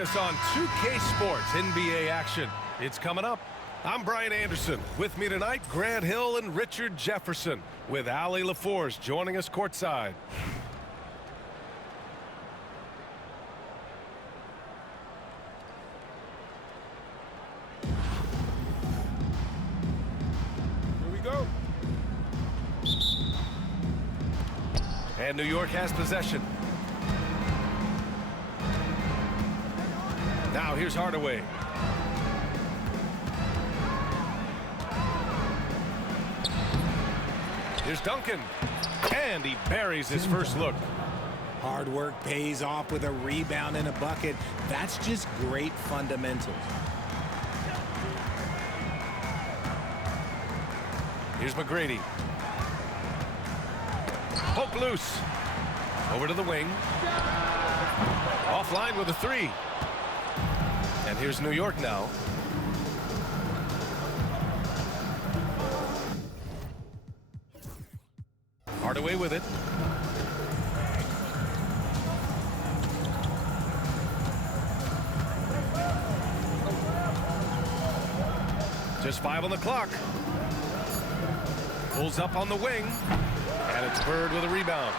Us on 2K Sports NBA action. It's coming up. I'm Brian Anderson. With me tonight, Grant Hill and Richard Jefferson, with Allie LaForce joining us courtside. Here we go. And New York has possession. Now here's Hardaway. Here's Duncan. And he buries his first look. Hard work pays off with a rebound and a bucket. That's just great fundamentals. Here's McGrady. Poke loose. Over to the wing. Offline with a three. And here's New York now. Hardaway with it. Just 5 on the clock. Pulls up on the wing. And it's Bird with a rebound.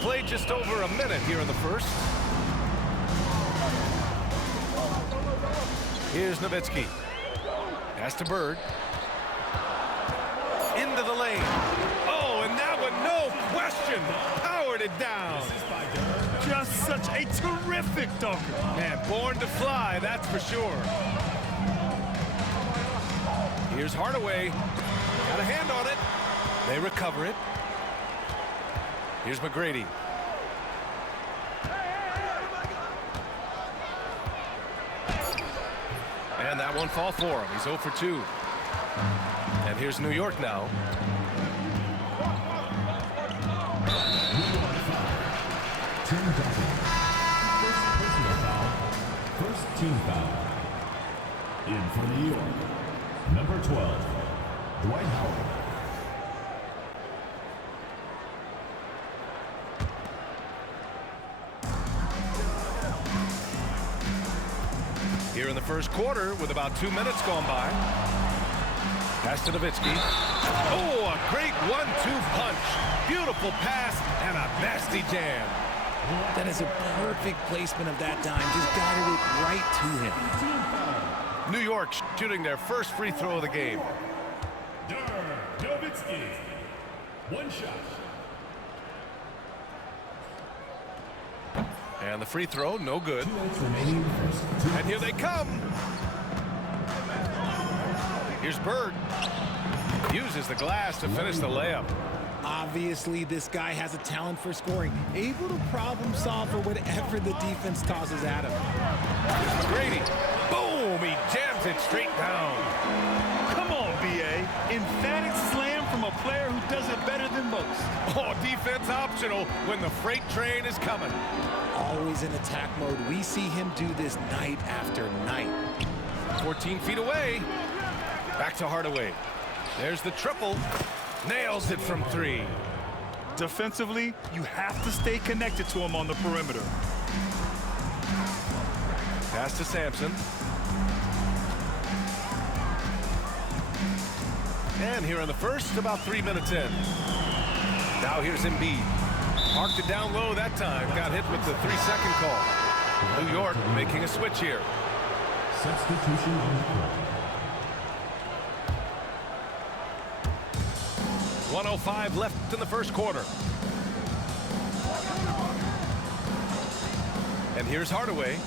Played just over a minute here in the first. Here's Nowitzki. Pass to Bird. Into the lane. Oh, and that one, no question, powered it down. Just such a terrific dunker. Man, born to fly, that's for sure. Here's Hardaway. Got a hand on it. They recover it. Here's McGrady. And that one fall for him. He's 0 for 2. And here's New York now. Tim Duncan. First personal foul. First team foul. In for New York. Number 12, Dwight Howard. Here in the first quarter with about 2 minutes gone by. Pass to Nowitzki. Oh, a great 1-2 punch. Beautiful pass and a nasty jam. That is a perfect placement of that dime. Just got it right to him. New York shooting their first free throw of the game. Dirk Nowitzki. One shot. And the free throw, no good. 2 minutes remaining. And here they come. Here's Bird. Uses the glass to finish the layup. Obviously, this guy has a talent for scoring. Able to problem solve for whatever the defense tosses at him. McGrady. Boom! He jams it straight down. Come on, B.A. Emphatic slam from a player who does it better than most. Oh, defense optional when the freight train is coming. Always in attack mode. We see him do this night after night. 14 feet away. Back to Hardaway. There's the triple. Nails it from 3. Defensively, you have to stay connected to him on the perimeter. Pass to Sampson. And here in the first, about 3 minutes in. Now here's Embiid. Marked it down low that time. Got hit with the 3-second call. New York making a switch here. Substitution on the court. 1:05 left in the first quarter. And here's Hardaway.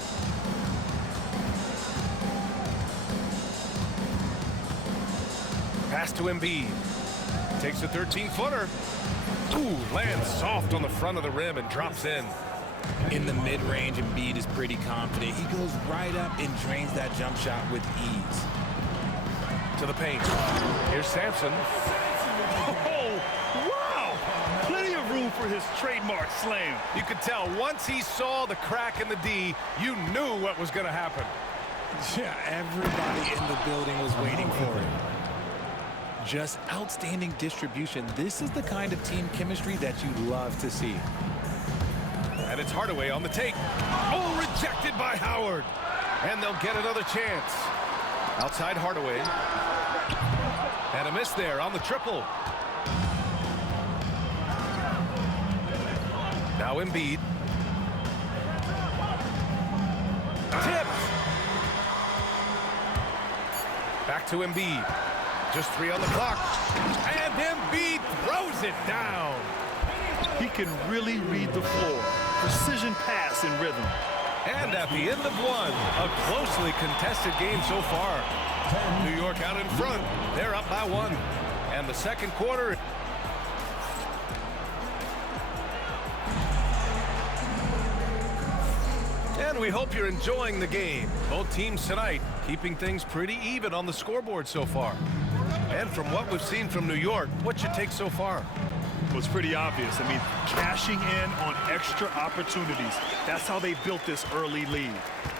Pass to Embiid. Takes a 13-footer. Ooh, lands soft on the front of the rim and drops in. In the mid-range, Embiid is pretty confident. He goes right up and drains that jump shot with ease. To the paint. Here's Sampson. Oh, wow! Plenty of room for his trademark slam. You could tell once he saw the crack in the D, you knew what was going to happen. Yeah, everybody in the building was waiting for it. Just outstanding distribution. This is the kind of team chemistry that you love to see. And it's Hardaway on the take. Oh, rejected by Howard. And they'll get another chance. Outside Hardaway. And a miss there on the triple. Now Embiid. Tipped. Back to Embiid. Just 3 on the clock. And Embiid throws it down. He can really read the floor. Precision pass and rhythm. And at the end of one, a closely contested game so far. New York out in front. They're up by 1. And the second quarter. And we hope you're enjoying the game. Both teams tonight keeping things pretty even on the scoreboard so far. And from what we've seen from New York, what's your take so far? Well, it's pretty obvious. I mean, cashing in on extra opportunities. That's how they built this early lead.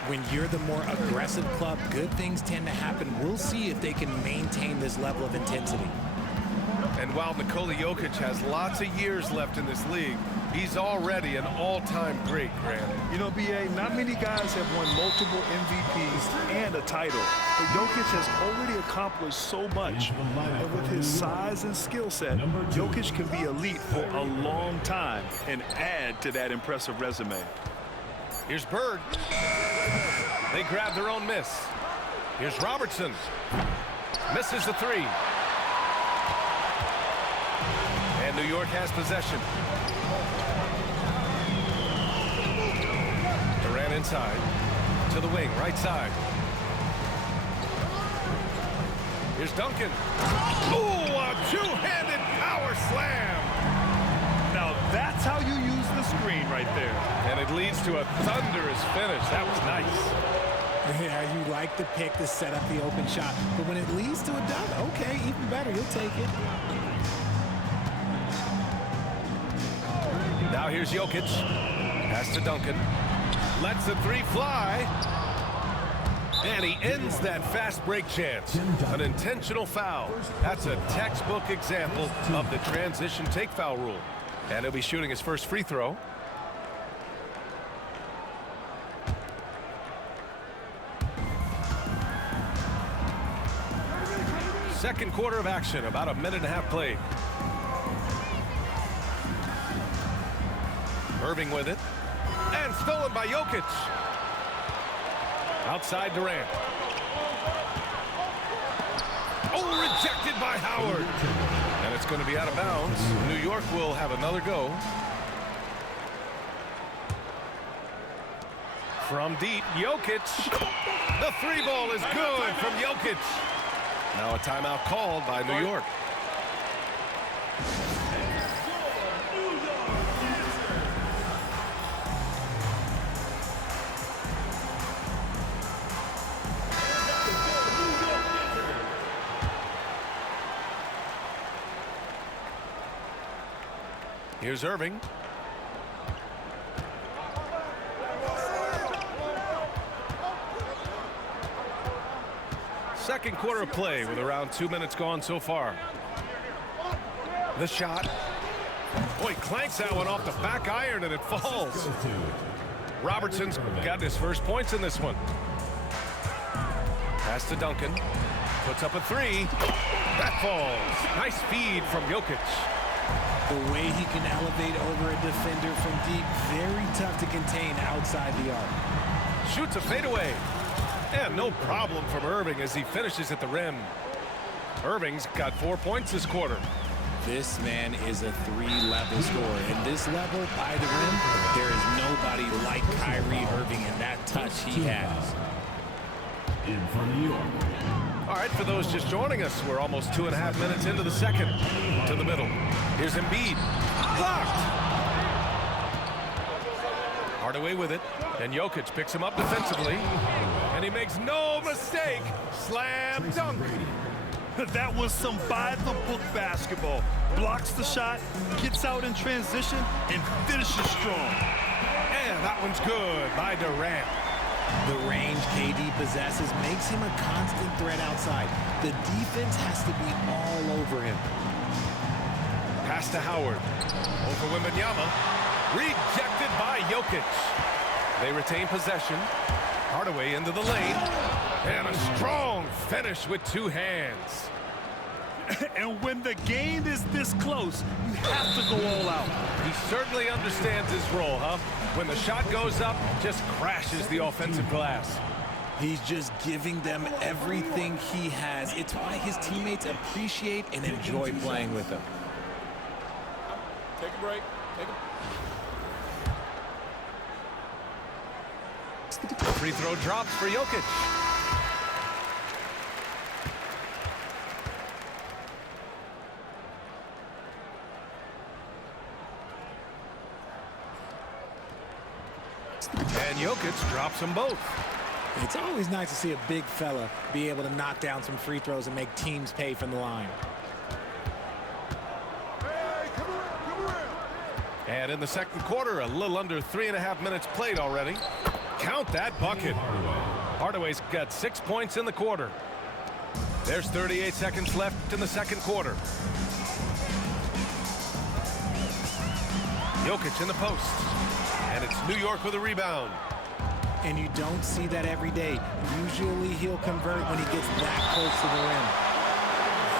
When you're the more aggressive club, good things tend to happen. We'll see if they can maintain this level of intensity. And while Nikola Jokic has lots of years left in this league, he's already an all-time great, Grant. You know, B.A., not many guys have won multiple MVPs and a title. But Jokic has already accomplished so much. And with his size and skill set, Jokic can be elite for a long time and add to that impressive resume. Here's Bird. They grab their own miss. Here's Robertson. Misses the 3. And New York has possession. Durant inside. To the wing, right side. Here's Duncan. Ooh, a two-handed power slam. Now that's how you use the screen right there. And it leads to a thunderous finish. That was nice. Yeah, you like the pick to set up the open shot. But when it leads to a dunk, okay, even better, you'll take it. Now here's Jokic. Pass to Duncan. Lets the 3 fly. And he ends that fast break chance. An intentional foul. That's a textbook example of the transition take foul rule. And he'll be shooting his first free throw. Second quarter of action, about a minute and a half played. Irving with it. And stolen by Jokic. Outside Durant. Oh, rejected by Howard. And it's going to be out of bounds. New York will have another go. From deep, Jokic. The 3 ball is good from Jokic. Now a timeout called by New York. Here's Irving. Second quarter of play with around 2 minutes gone so far. The shot. Boy, clanks that one off the back iron and it falls. Robertson's got his first points in this one. Pass to Duncan. Puts up a 3. That falls. Nice feed from Jokic. The way he can elevate over a defender from deep, very tough to contain outside the arc. Shoots a fadeaway. And no problem from Irving as he finishes at the rim. Irving's got 4 points this quarter. This man is a 3-level scorer. And this level by the rim, there is nobody like Kyrie Irving and that touch he has. In for New York. All right, for those just joining us, we're almost 2.5 minutes into the second. To the middle. Here's Embiid. Blocked. Hardaway with it. And Jokic picks him up defensively. And he makes no mistake. Slam dunk. That was some by-the-book basketball. Blocks the shot, gets out in transition, and finishes strong. And that one's good by Durant. The range KD possesses makes him a constant threat outside. The defense has to be all over him. Pass to Howard. Over Wembanyama. Rejected by Jokic. They retain possession. Hardaway into the lane. And a strong finish with two hands. And when the game is this close, you have to go all out. He certainly understands his role, huh? When the shot goes up, just crashes the offensive glass. He's just giving them everything he has. It's why his teammates appreciate and enjoy playing with him. Take a break. Free throw drops for Jokic. And Jokic drops them both. It's always nice to see a big fella be able to knock down some free throws and make teams pay from the line. And in the second quarter, a little under 3.5 minutes played already. Count that bucket. Hardaway's got 6 points in the quarter. There's 38 seconds left in the second quarter. Jokic in the post. And it's New York with a rebound. And you don't see that every day. Usually he'll convert when he gets that close to the rim.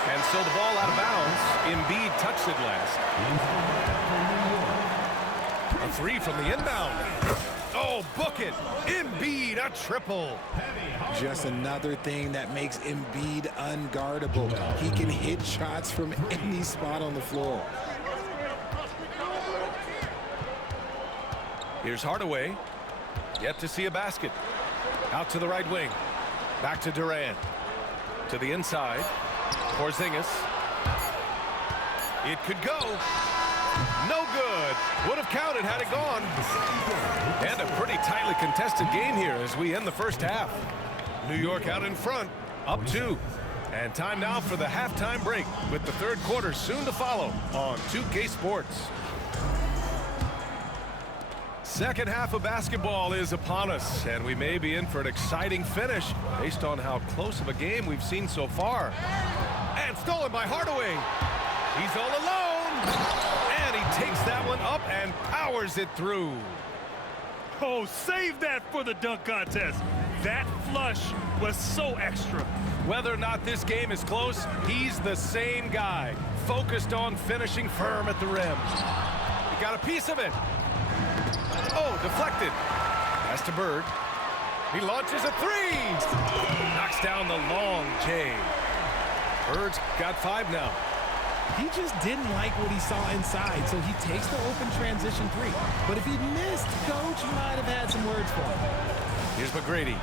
And so the ball out of bounds. Embiid touched it last. A three from the inbound. Oh, book it. Embiid, a triple. Just another thing that makes Embiid unguardable. He can hit shots from any spot on the floor. Here's Hardaway. Yet to see a basket. Out to the right wing. Back to Durant. To the inside. Porzingis. It could go. No good. Would have counted had it gone. And a pretty tightly contested game here as we end the first half. New York out in front. Up 2. And time now for the halftime break with the third quarter soon to follow on 2K Sports. Second half of basketball is upon us, and we may be in for an exciting finish based on how close of a game we've seen so far. And stolen by Hardaway. He's all alone. And he takes that one up and powers it through. Oh, save that for the dunk contest. That flush was so extra. Whether or not this game is close, he's the same guy, focused on finishing firm at the rim. He got a piece of it. Oh, deflected. Pass to Bird. He launches a three. Knocks down the long J. Bird's got 5 now. He just didn't like what he saw inside, so he takes the open transition three. But if he missed, Coach might have had some words for him. Here's McGrady.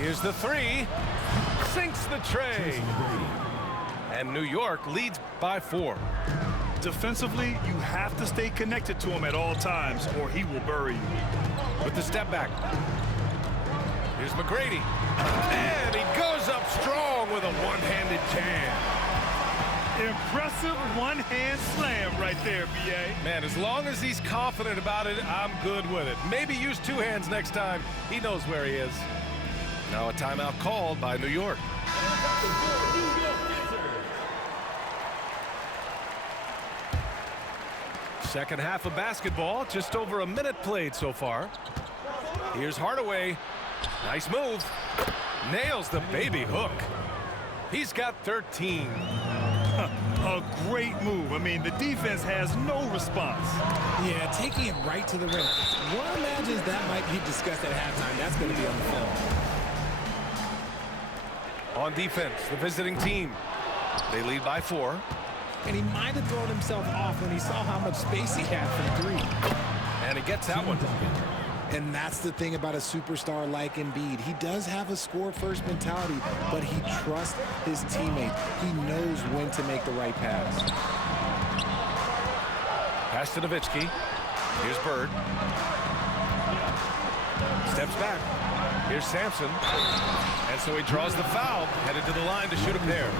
Here's the three. Sinks the tray. And New York leads by 4. Defensively, you have to stay connected to him at all times or he will bury you. With the step back. Here's McGrady. And he goes up strong with a one-handed jam. Impressive one-hand slam right there, B.A. Man, as long as he's confident about it, I'm good with it. Maybe use 2 hands next time. He knows where he is. Now a timeout called by New York. Second half of basketball, just over a minute played so far. Here's Hardaway. Nice move. Nails the baby hook. He's got 13. A great move. I mean, the defense has no response. Yeah, taking it right to the rim. One imagines that might be discussed at halftime. That's going to be on the film. On defense, the visiting team. They lead by 4. And he might have thrown himself off when he saw how much space he had from 3. And he gets that one. And that's the thing about a superstar like Embiid. He does have a score-first mentality, but he trusts his teammates. He knows when to make the right pass. Pass to Nowitzki. Here's Bird. Steps back. Here's Sampson. And so he draws the foul, headed to the line to shoot a pair.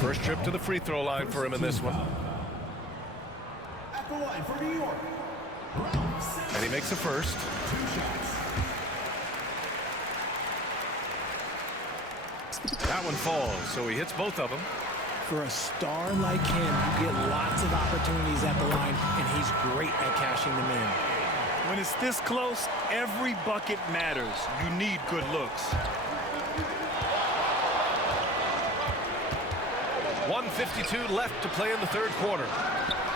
First trip to the free throw line for him in this one. At the line for New York, And he makes a first. That one falls, so he hits both of them. For a star like him, you get lots of opportunities at the line, and he's great at cashing them in. When it's this close, every bucket matters. You need good looks. 1:52 left to play in the third quarter.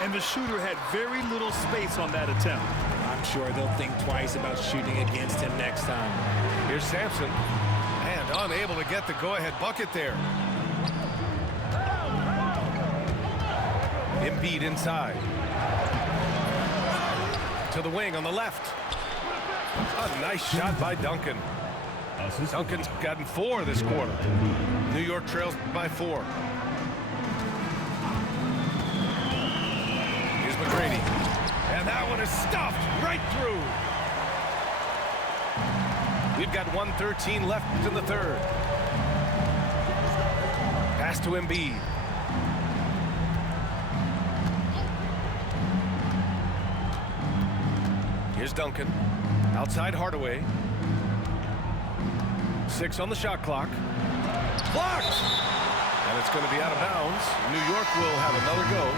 And the shooter had very little space on that attempt. I'm sure they'll think twice about shooting against him next time. Here's Sampson, and unable to get the go-ahead bucket there. Embiid inside. To the wing on the left. A nice shot by Duncan. Duncan's gotten 4 this quarter. New York trails by 4. Here's McGrady. And that one is stuffed right through. We've got 1:13 left in the third. Pass to Embiid. Here's Duncan. Outside Hardaway. 6 on the shot clock. Blocked! And it's going to be out of bounds. New York will have another go.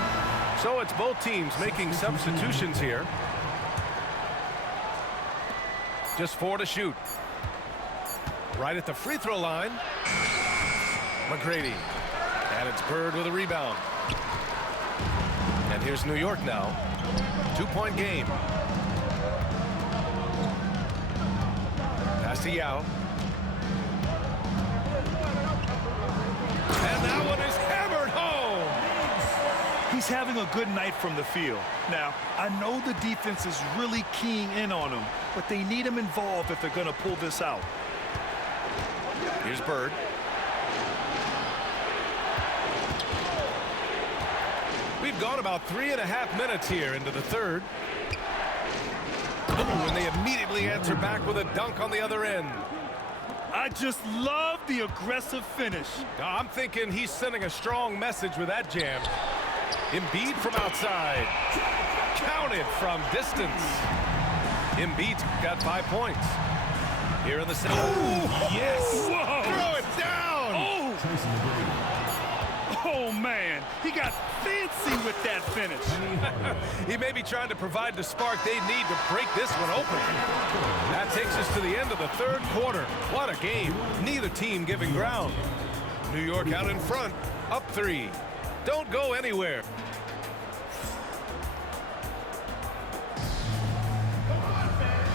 So it's both teams making substitutions here. Just 4 to shoot. Right at the free throw line. McGrady. And it's Bird with a rebound. And here's New York now. 2-point game. Pass to Yao. And that one is hammered home. He's having a good night from the field. Now, I know the defense is really keying in on him, but they need him involved if they're going to pull this out. Here's Bird. We've gone about 3.5 minutes here into the third. And they immediately answer back with a dunk on the other end. I just love the aggressive finish. I'm thinking he's sending a strong message with that jam. Embiid from outside. Counted from distance. Embiid's got 5 points. Here in the center. Oh, yes! Whoa. Throw it down! Oh, man. He got fancy with that finish. He may be trying to provide the spark they need to break this one open. That takes us to the end of the third quarter. What a game. Neither team giving ground. New York out in front, up 3. Don't go anywhere.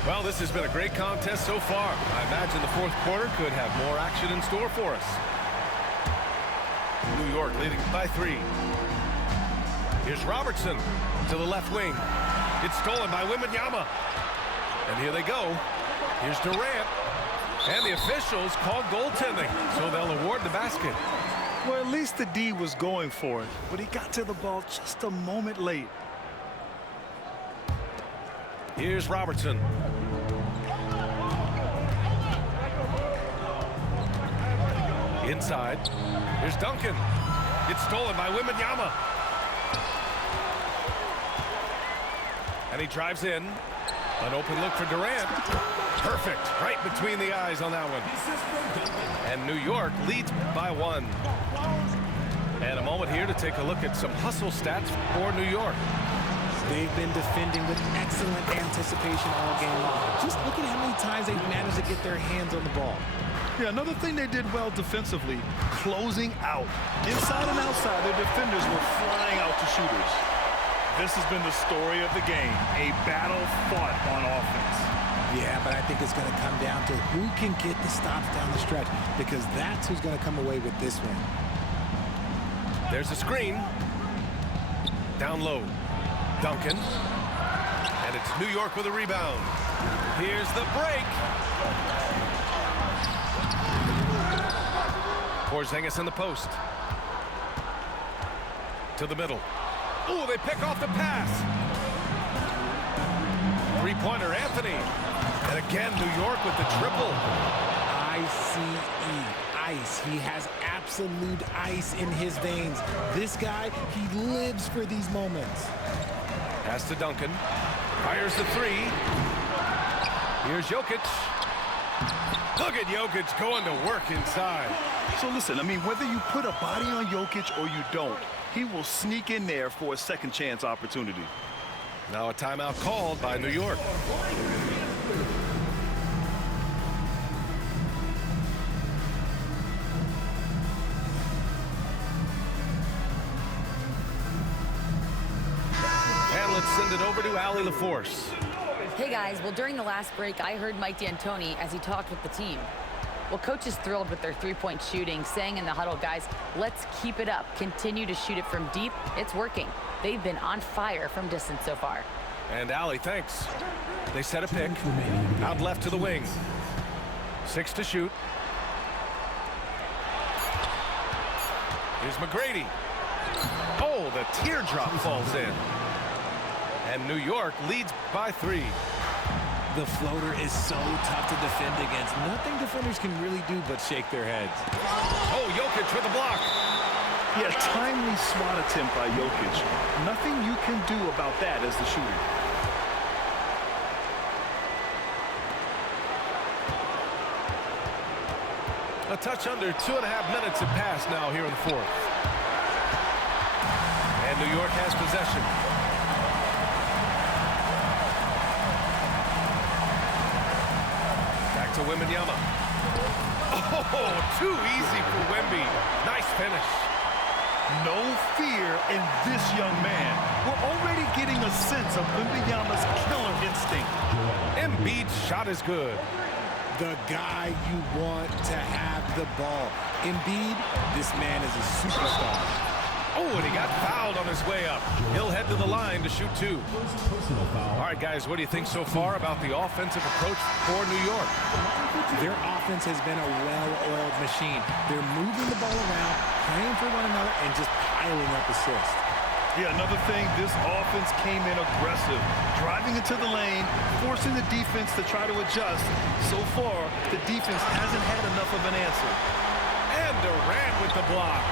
Well, this has been a great contest so far. I imagine the fourth quarter could have more action in store for us. New York leading by 3. Here's Robertson to the left wing. It's stolen by Wembanyama. And here they go. Here's Durant. And the officials called goaltending, so they'll award the basket. Well, at least the D was going for it, but he got to the ball just a moment late. Here's Robertson. Inside. Here's Duncan. It's stolen by Wembanyama. And he drives in. An open look for Durant. Perfect. Right between the eyes on that one. And New York leads by 1. And a moment here to take a look at some hustle stats for New York. They've been defending with excellent anticipation all game long. Just look at how many times they've managed to get their hands on the ball. Yeah, another thing they did well defensively, closing out. Inside and outside, their defenders were flying out to shooters. This has been the story of the game, a battle fought on offense. Yeah, but I think it's going to come down to who can get the stops down the stretch, because that's who's going to come away with this one. There's a screen. Down low. Duncan. And it's New York with a rebound. Here's the break. Porzingis in the post. To the middle. Ooh, they pick off the pass. Three-pointer, Anthony. And again, New York with the triple. ICE, ice. He has absolute ice in his veins. This guy, he lives for these moments. Pass to Duncan. Fires the three. Here's Jokic. Look at Jokic going to work inside. So listen, I mean, whether you put a body on Jokic or you don't, he will sneak in there for a second chance opportunity. Now a timeout called by New York. And let's send it over to Allie LaForce. Hey guys, well during the last break, I heard Mike D'Antoni as he talked with the team. Well, coach is thrilled with their three-point shooting, saying in the huddle, guys, let's keep it up. Continue to shoot it from deep. It's working. They've been on fire from distance so far. And Allie, thanks. They set a pick. Out left to the wing. 6 to shoot. Here's McGrady. Oh, the teardrop falls in. And New York leads by 3. The floater is so tough to defend against. Nothing defenders can really do but shake their heads. Oh, Jokic with the block. Yeah, timely swat attempt by Jokic. Nothing you can do about that as the shooter. A touch under 2.5 minutes have passed now here in the fourth. And New York has possession. To Wembanyama. Oh, too easy for Wemby. Nice finish. No fear in this young man. We're already getting a sense of Wembanyama's killer instinct. Embiid's shot is good. The guy you want to have the ball. Embiid, this man is a superstar. Oh, and he got fouled on his way up. He'll head to the line to shoot 2. All right, guys, what do you think so far about the offensive approach for New York? Their offense has been a well-oiled machine. They're moving the ball around, playing for one another, and just piling up assists. Yeah, another thing, this offense came in aggressive, driving into the lane, forcing the defense to try to adjust. So far, the defense hasn't had enough of an answer. And Durant with the block.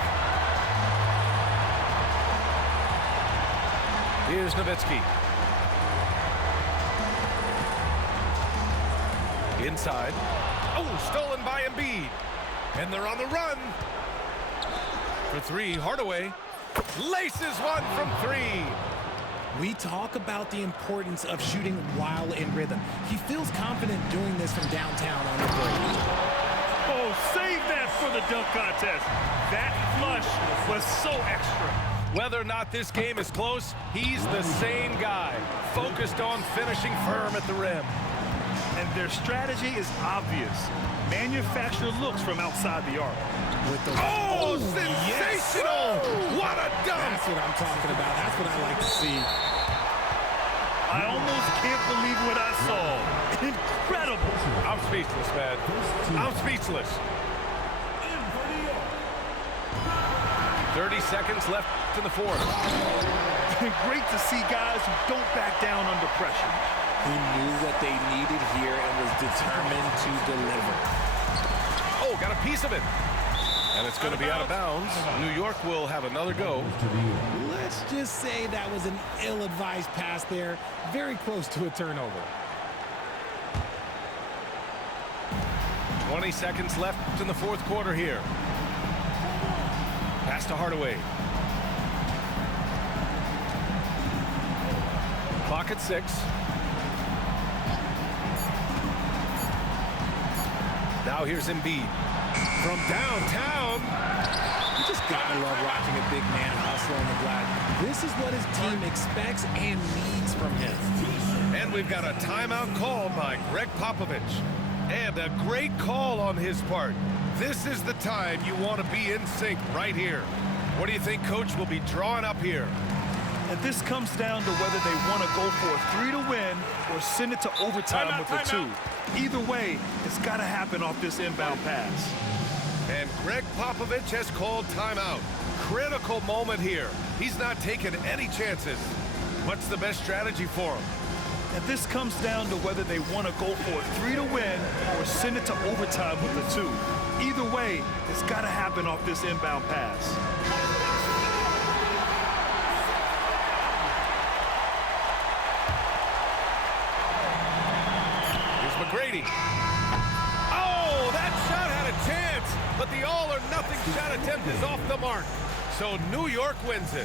Here's Nowitzki. Inside. Oh, stolen by Embiid. And they're on the run. For 3, Hardaway. Laces one from 3. We talk about the importance of shooting while in rhythm. He feels confident doing this from downtown on the break. Oh, save that for the dunk contest. That flush was so extra. Whether or not this game is close, he's the same guy, focused on finishing firm at the rim. And their strategy is obvious. Manufacture looks from outside the arc. With the sensational! Yes. What a dunk! That's what I'm talking about. That's what I like to see. I almost can't believe what I saw. Incredible. I'm speechless, man. I'm speechless. 30 seconds left in the fourth. Great to see guys who don't back down under pressure. Who knew what they needed here and was determined to deliver. Oh, got a piece of it. And it's going to be out of bounds. New York will have another go. Let's just say that was an ill-advised pass there. Very close to a turnover. 20 seconds left in the fourth quarter here. Pass to Hardaway. Clock at 6. Now here's Embiid. From downtown. You just gotta love watching a big man hustle on the glass. This is what his team expects and needs from him. And we've got a timeout called by Greg Popovich. And a great call on his part. This is the time you want to be in sync right here. What do you think Coach will be drawing up here? And this comes down to whether they want to go for a 3 to win or send it to overtime with a 2. Either way, it's got to happen off this inbound pass. And Greg Popovich has called timeout. Critical moment here. He's not taking any chances. What's the best strategy for him? And this comes down to whether they want to go for a 3 to win or send it to overtime with a 2. Either way, it's got to happen off this inbound pass. Shot attempt is off the mark. So New York wins it.